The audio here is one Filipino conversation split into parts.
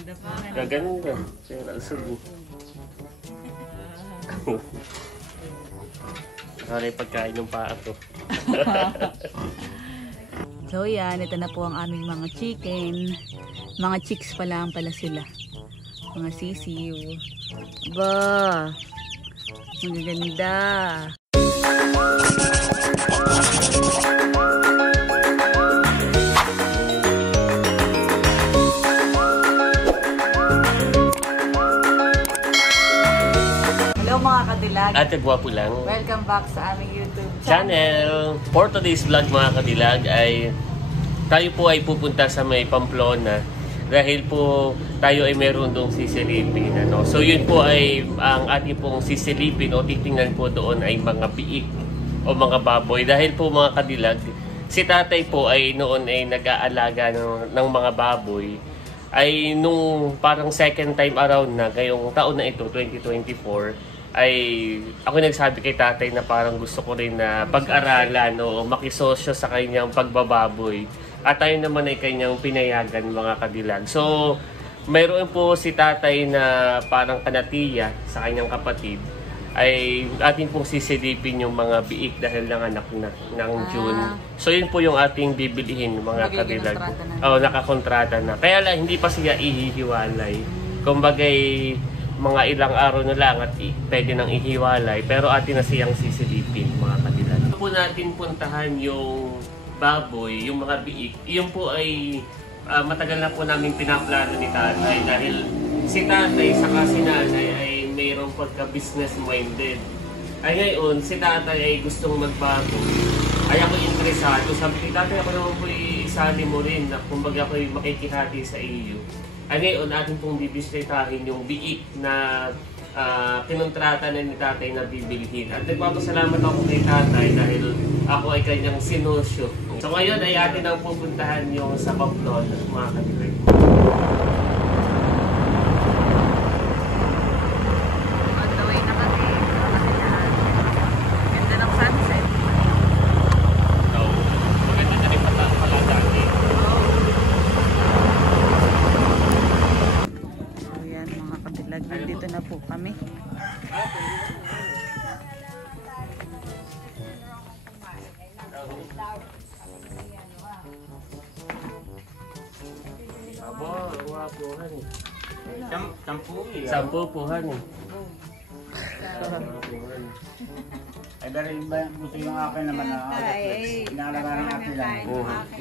Gaganda. Sira sugo. Ano yung pagkain ng paa to? So yan, ito na po ang aming mga chicken. Mga chicks pa lang pala sila. Mga sisiw. Ba! Magaganda! Mga kadilag. Ate Guwapo lang. Welcome back sa aming YouTube channel. For today's vlog mga kadilag ay tayo po ay pupunta sa may Pamplona dahil po tayo ay meron doong sisilipin. Ano? So yun po ay ang ating pong sisilipin o titingnan po doon ay mga biik o mga baboy. Dahil po mga kadilag, si tatay po ay noon ay nag-aalaga ng mga baboy. Ay nung parang second time around na, ngayong taon na ito, 2024, ay ako nagsabi kay tatay na parang gusto ko rin na pag-aralan o makisosyo sa kanyang pagbababoy. At tayo naman ay kanyang pinayagan mga kadilag. So, mayroon po si tatay na parang kanatiya sa kanyang kapatid. Ay ating pong sisilipin yung mga biik dahil nanganak na ng June. So, yun po yung ating bibilihin mga kadilag. Nakakontrata na. Kaya lang, hindi pa siya ihihiwalay. Kumbagay, mga ilang araw na lang at pwede nang ihiwalay, pero atin na siyang sisilipin mga kadilag. Po natin puntahan yung baboy, yung mga biik. Iyon po ay matagal na po namin pinaplano ni tatay dahil si tatay saka si nanay ay mayroong pagka-business minded. Ay ngayon, si tatay ay gustong magbago. Ay ako interesado. Sabi ni tatay, ako naman po isali mo rin na kumbaga ako makikihati sa iyo. Ay ngayon, atin pong bibisitahin yung biik na kinontrata na ni tatay na bibilhin. At nagpapasalamat ako kay tatay dahil ako ay kanyang sinosyo. So ngayon ay atin ang pupuntahan yung sa Pamplona, mga kadilag. On the way na kami. Ganda ng sunset. Oo. Maganda na rin pala dati. Nandito na po kami. Aba, wapuhan eh. Sampu puhan eh. Ay, dahil ba gusto yung akin naman na inaalaga ng akin lang.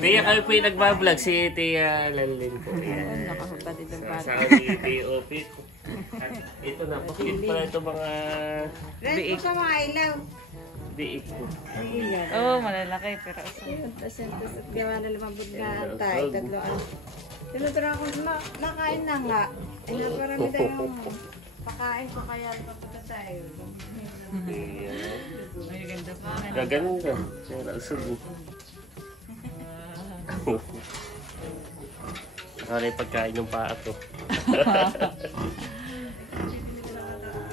Kaya kami po yung nagbablog, si Tia Lalin po. Nakakapatid ng bata. Sa amin, POP. Ito na, pakit pala ito mga biik. Sa mga ilaw. biik po. Oo, malalaki pero Pasentos at gawa na lumabot na tayo. Tatlo ang. Tinuturo ako nakain na nga. Ay, naparami tayo pakain ko kaya papunta tayo. ay ganda pa. Gaganda. Sira sugo. Ano yung pagkain ng paa to?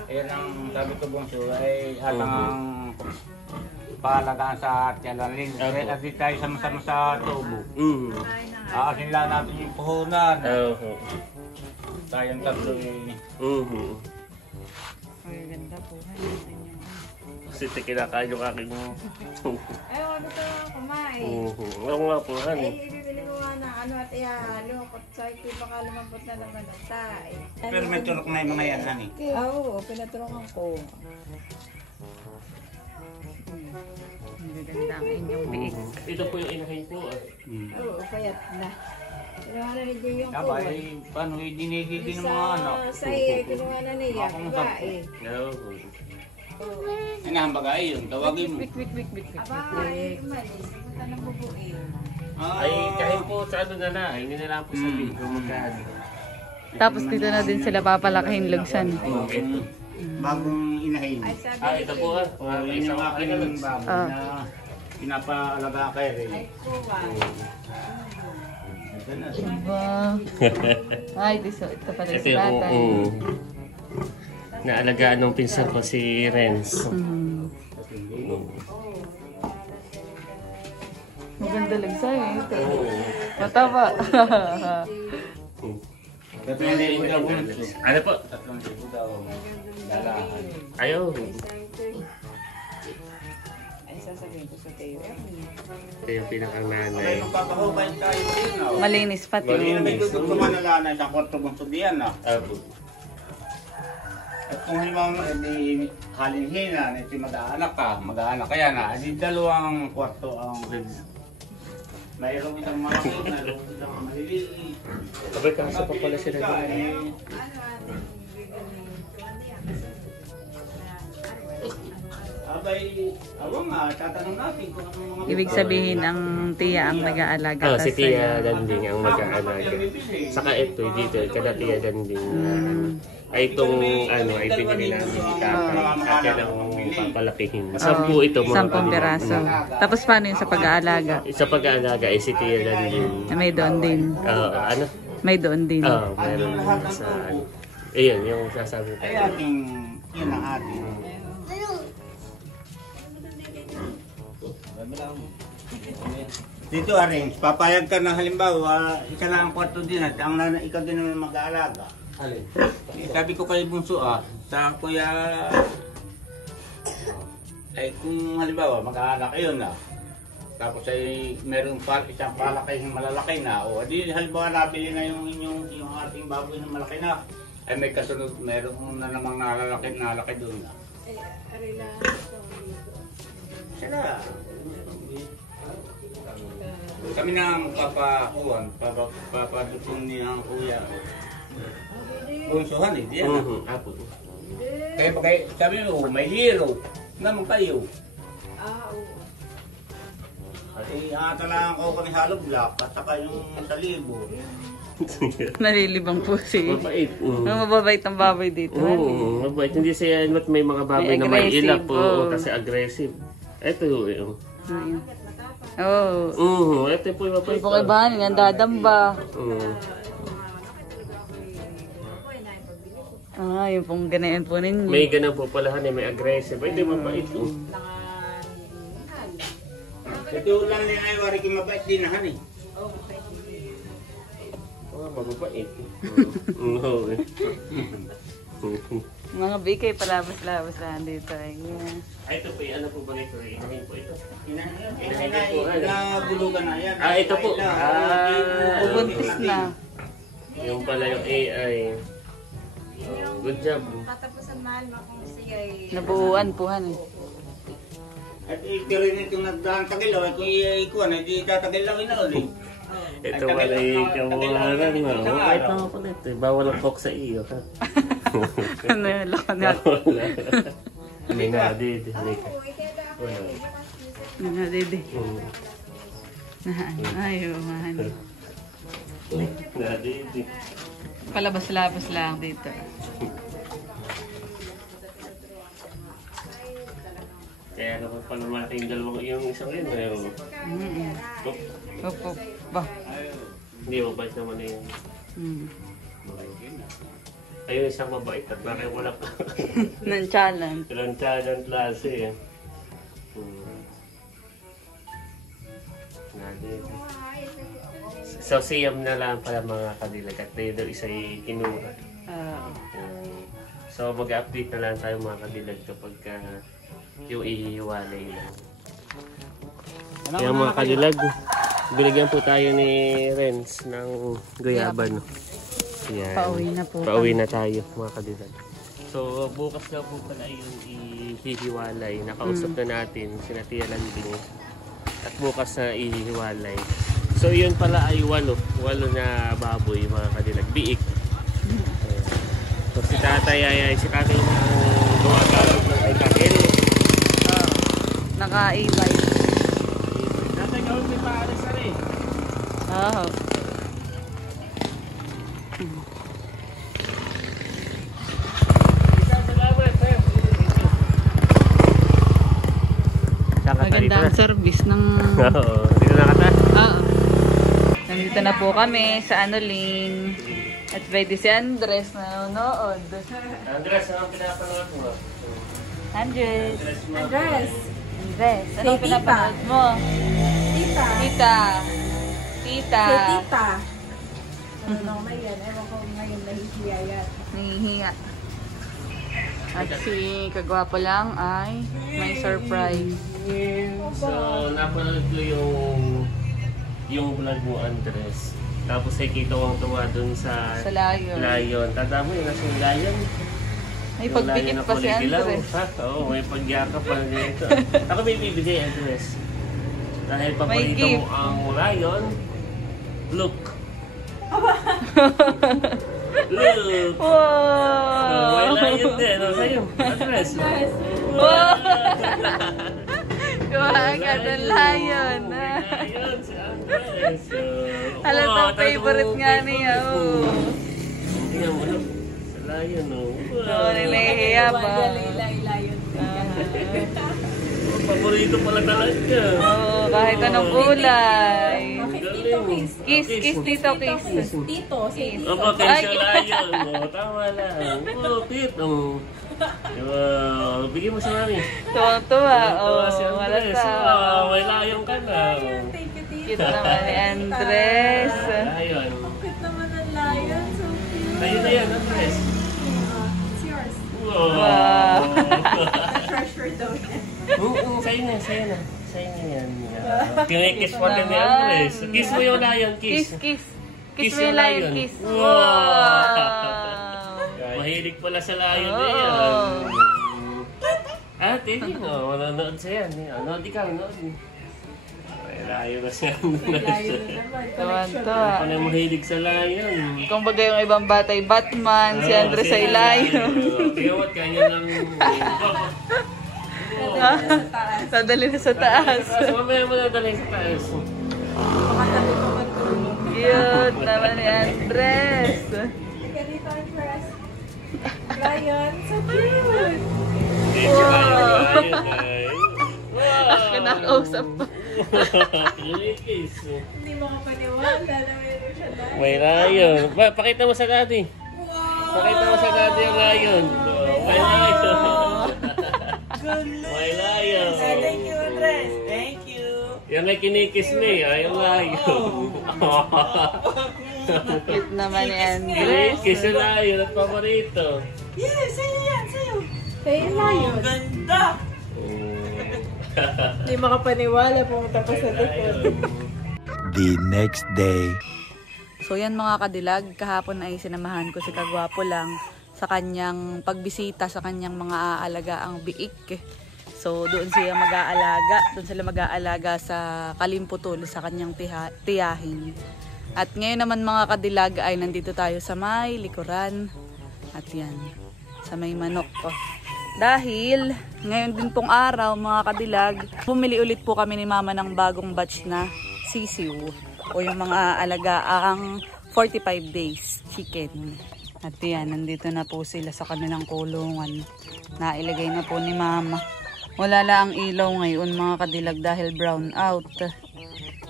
Ayan ang sabi ko bungso ay halang paalagaan sa Tialalin. At di tayo sama-sama sa tubo. Aasin lang natin yung puhunan. Tayong tatlo eh. Ay ganda po. Kasi kinakain yung aking... Ay, ano ito kumain? Oo nga po, Ay, ibibili ko nga na ano at ihalo. Kahit baka lumampot na naman ang tayo. Pero may turok na yung mga yan, hani. Oo, pinaturokan ko. Ang ganda ang inyong biik. Ito po yung inahin po. Oo, payat na. Kinuha na ni Joy yung Aba, kuha. eh, paano dinigigin ng mga anak? Sa iyo, kinuha na niya. Babae. Inahambaga yun, tawagin mo. Aba, ay, umalis. Punta ng bubuin. Ay, kahit po sa ano na lang, hindi na lang po sabihin kung magkano. Tapos dito na din sila papalakihin lugsan. Ito. Bagong inahin. Ay, sabi Ito po ha. Yun yung aking baboy na pinapaalaga kayo rin. ay, kuha. Ito na. Diba? Ay, ito pala Ito si tatay. yung naalagaan ng pinsan ko si Renz. Maganda lang sa'yo ito. Mataba. Ano po? 3,000 daw. Dalahan. Ayaw. Ay, sasabihin ko sa Teo. Ito yung pinaka-nanay. Ay, magpapahubay tayo din, no? Malinis pati. Hindi na may tutugtuman na lang sa kwarto mong sudian, no? Apo. At kung halimbawa, hindi halinhina, ito mag-aanak ka yan, ha? Hindi dalawang kwarto ang mayroong isang malaki, mayroong isang maliliit. Abay, kaso pa pala sila doon. Abay, awang nga, tatanong natin kung ano mga... Ibig sabihin, ang tiya ang nag-aalaga Si sa'yo. Tia Danding ang mag-aanaga. Saka ito, dito, kada Tia Danding. Ay itong ano, ay pinili namin ni Tatay. At yan ang papalakihin. 10 ito mga 10 piraso. Tapos paano yun sa pag-aalaga? Sa pag-aalaga ay si Tia Danding. May doon din. Ano? May doon din. Meron sa ano. Ayun, yung sasabi ko. Ay ating, yun ang ating. Dito arrange, papayag ka na halimbawa, isa lang ang kwarto din at ang ikaw din naman mag-aalaga. Alin? Sabi ko kay Bunso sa kuya, ay kung halimbawa mag-aalaga kayo na, tapos ay meron pa isang palaki malalaki na, o di halimbawa nabili na yung ating baboy na malaki na, ay may kasunod, meron na namang nalalaki doon na. Sila. Kami na ang papakuhan, papadutong niya ang kuya. Bunsuhan eh, diyan. Apo. Kaya pag sabi mo, may hero, naman kayo. Kasi talangan ko kami hollow block at saka yung salibo. Nalilibang po si... Mabait. Mababait ang baboy dito. Oo, mabait. Hindi siya, may mga baboy na may ilap po kasi aggressive. Ito yung... Oo. Ito po yung mabait. Yung ibahan, yung dadamba. Yung pong ganayan po ninyo. May ganun po pala, may aggressive. Ito yung mabait. Ito lang niya ay wari ki mabait din na hani. Mababait. Mga bikay palabas-labas lang dito. Ito po yung ano po ba ito? Inahin po ito. Nabulugan na yan. Ito po. Buntis na. Yung pala yung AI. Good job. Katapusan mahal mo kung siya ay... Nabuuan po han. At pero itong nagdaan tagilaw, kung ikuan, hindi tatagilaw na ulit. Ito pala yung kawalan na. Mabait naman pala ito. Bawal ang coke sa iyo. Ano yun? Lako na. May nadid. Nga, dede. Ayaw, mahan. Nadid. Palabas-labas lang dito. Kaya naman pala malaking dalawang yung isang yun. Opo. Ba? Hindi, mabait naman na yun. Ayun, isang mabait at nakiwala ka. Nonchalant. Nonchalant klase eh. So, siyam na lang pala mga kadilag at dito isa'y kinuha. So, mag-update na lang tayo mga kadilag kapag yung ihiwalay lang. Kaya mga kadilag, binigyan po tayo ni Renz ng guyaban. Yan. Pauwi na po. Pauwi na tayo mga kadilag. So bukas na po pala yung ihihiwalay. Nakausap na natin sina Tia Landing. At bukas na ihihiwalay. So yun pala ay 8 na baboy mga kadilag. Biik. So si tatay ay si tatay na gumagawag ng ay kakil. Naka-e-bike. Tatay gawin may paalis na rin. Oo. Maganda ang service ng... Oo. Dito na kata? Oo. Nandito na po kami sa Anoling. At pwede si Andres na nanonood. Andres, ano pinapanood mo? Andres. Andres! Andres, ano Kay pinapanood mo? Tita! Tita. Tita. Kay Tita! Ano na ngayon? Ewan ko ngayon Yaya. Nahihiya. At si Kagwapo lang ay may surprise. So, napanood ko yung vlog mo, Andres. Tapos ay kita ko ang tuwa dun sa Lion. Tanda mo yung nasa yung Lion? May pagpikit pa si Andres. Oo, may pagyakap pa nito. Ako may bibigay, Andres. Dahil May paborito gift. mo ang Lion, look. Look. Wow! May Lion din. Ano sa'yo? Andres. Wow! Kuha ka ng Lion. Lion si Andres. Halatang favorite nga niya. Oh. Tingnan mo, look. Sa Lion, oh. Oo, nilihiya pa. Paborito pala talaga. Oo, kahit anong kulay. Galing. Kiss, kiss dito, kiss. Tito, si Ang potential Lion, oh. Tama lang. Oh, Tito. Wow, bigyan mo sa mami. Tuwang-tuwa. Tawa Oo, si Andres. halata. Wow, may Lion ka na. Thank you, Tito. Cute naman ni Andres. Lion. Cute naman ang lion. So cute. Tayo na yan, Andres. It's yours. Wow. Treasure daw yan. Sa'yo na, sa'yo na. Sa'yo na yan. Kinikiss pa din ni Andres. Kiss mo yung Lion, Kiss, kiss. kiss. Kiss Kiss mo yung yung lion, lion. kiss. Wow. Wow! Mahilig pala sa Lion na Oo. yan. Ate, no, manonood sa yan. Nood ikaw, nood. Ay, Lion na siya. Tuwan-tuwa. Ano mahilig sa Lion? Kung baga yung ibang batay, Batman, si Andres ay lion. Kiyawat kanya ng... Sadali na sa taas. Mamaya mo na dalhin sa taas. Cute naman ni Andres. Ika dito, Andres. Lion, so cute. Wow! Kinakausap pa. Kinikis. Hindi mo kapaniwala na meron siya lion. May Lion. Pakita mo sa daddy. Pakita mo sa daddy yung Lion. May Lion. May Lion. Thank you, Andres. Thank you. Yan may kinikis ni. Yung Lion. Cute naman ni Andres. Kinikis yung Lion at paborito. Yes, sa'yo yan, sa'yo. Sa'yo yung lion. Hindi makapaniwala, pumunta pa sa likod. The next day. So yan mga kadilag, kahapon ay sinamahan ko si Kagwapo lang sa kanyang pagbisita sa kanyang mga aalagaang biik. So doon sila mag-aalaga sa Kalimputol sa kanyang tiyahin. At ngayon naman mga kadilag ay nandito tayo sa may likuran. At yan, sa may manok ko. Dahil ngayon din pong araw mga kadilag, bumili ulit po kami ni Mama ng bagong batch na sisiw o yung mga alagaang 45 days chicken. At yan, nandito na po sila sa kanilang kulungan. Nailagay na po ni Mama. Wala lang ang ilaw ngayon mga kadilag dahil brown out.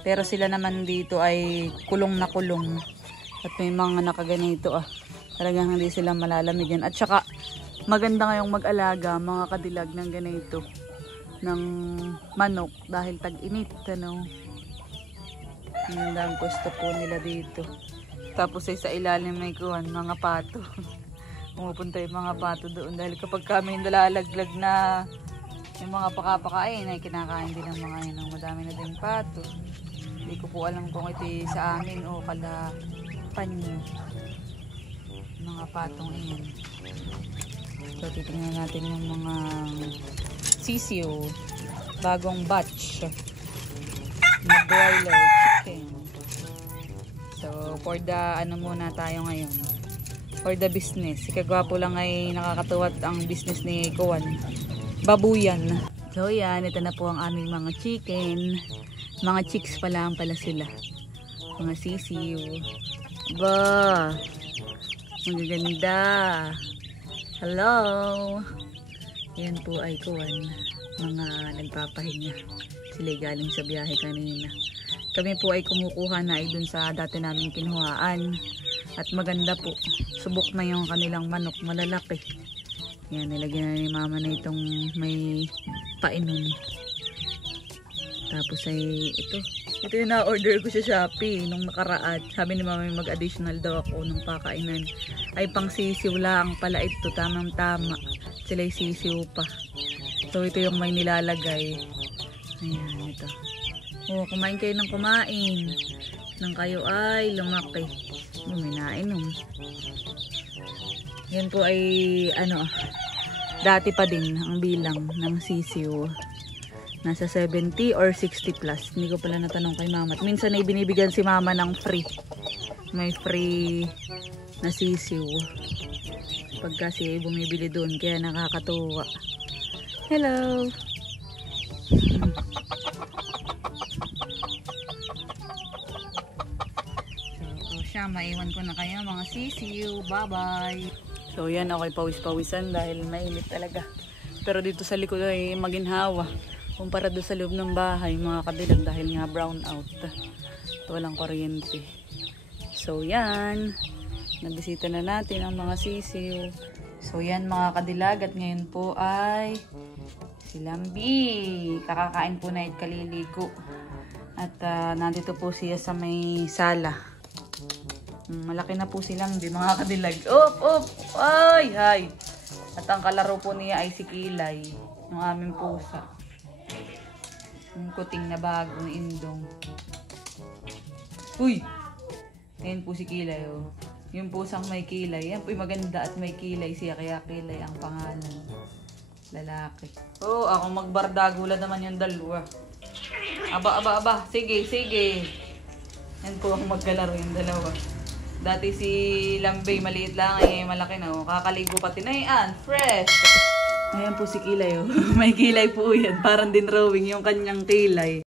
Pero sila naman dito ay kulong na kulong. At may mga nakaganito Talagang hindi sila malalamigan. At saka maganda ngayong mag-alaga mga kadilag ng ganito. Ng manok dahil tag-init. Yan lang gusto po nila dito. Tapos ay sa ilalim may kuwan, mga pato. Pumupunta yung mga pato doon. Dahil kapag kami nalalaglag na yung mga pakapakain ay kinakain din ng mga yun. Madami na din pato. Hindi ko po alam kung ito sa amin o kala panyo. Mga patong iyan. So titingnan natin yung mga sisiyo. Bagong batch na broiler chicken. So for the muna tayo ngayon. For the business. Si Kagwapo lang ay nakakatuwat ang business ni Kuwan. Babuyan. So yan, ito na po ang aming mga chicken. Mga chicks pa lang pala sila. Mga sisiyo. Ba! Magaganda. Hello! Yan po ay Kuwan. Mga nagpapahinga. Sila galing sa biyahe kanina. Kami po ay kumukuha na ay dun sa dati namin kinuhaan. At maganda po. Subok na yung kanilang manok. Malalaki. Yan, nilagyan na ni Mama na itong may painom. Tapos ay ito. Ito yung na-order ko sa Shopee nung nakaraan. Sabi ni mama mag-additional daw ako ng pakainan. Ay pang sisiw lang pala ito. Tamang-tama. Sila'y sisiw pa. So ito yung may nilalagay. Ayan, ito. Oh, kumain kayo ng kumain. Nang kayo ay lumaki. May nainom. Yan po ay dati pa din ang bilang ng sisiw. Nasa 70 or 60 plus. Hindi ko pala natanong kay mama. At minsan ay binibigyan si mama ng free. May free na sisiw. Pag kasi ay bumibili doon. Kaya nakakatuwa. Hello! So siya, maiwan ko na kayo mga sisiw. Bye-bye! So yan, ako'y pawis-pawisan dahil mainit talaga. Pero dito sa likod ay maginhawa. Kumpara doon sa loob ng bahay, mga kabilang dahil nga brown out. Walang kuryente. So yan, nabisita na natin ang mga sisiw. So yan mga kadilag, at ngayon po ay si Lambi. Kakakain po na at kaliligo. At nandito po siya sa may sala. Malaki na po si Lambi mga kadilag. Op! Ay! Hay! At ang kalaro po niya ay si Kilay, yung aming pusa. Yung kuting na bagong indong. Uy! Ngayon po si Kilay, oh. Yung pusang may kilay. Yan po'y maganda at may kilay siya. Kaya Kilay ang pangalan. Lalaki. Oh, ako magbardagula naman yung dalawa. Aba. Sige. Yan po ang magkalaro yung dalawa. Dati si Lambay maliit lang. Ay malaki na, oh. Kakaligo pati na yan. Fresh! Ayan po si Kilay, oh. May kilay po yan. Parang din drawing yung kanyang kilay.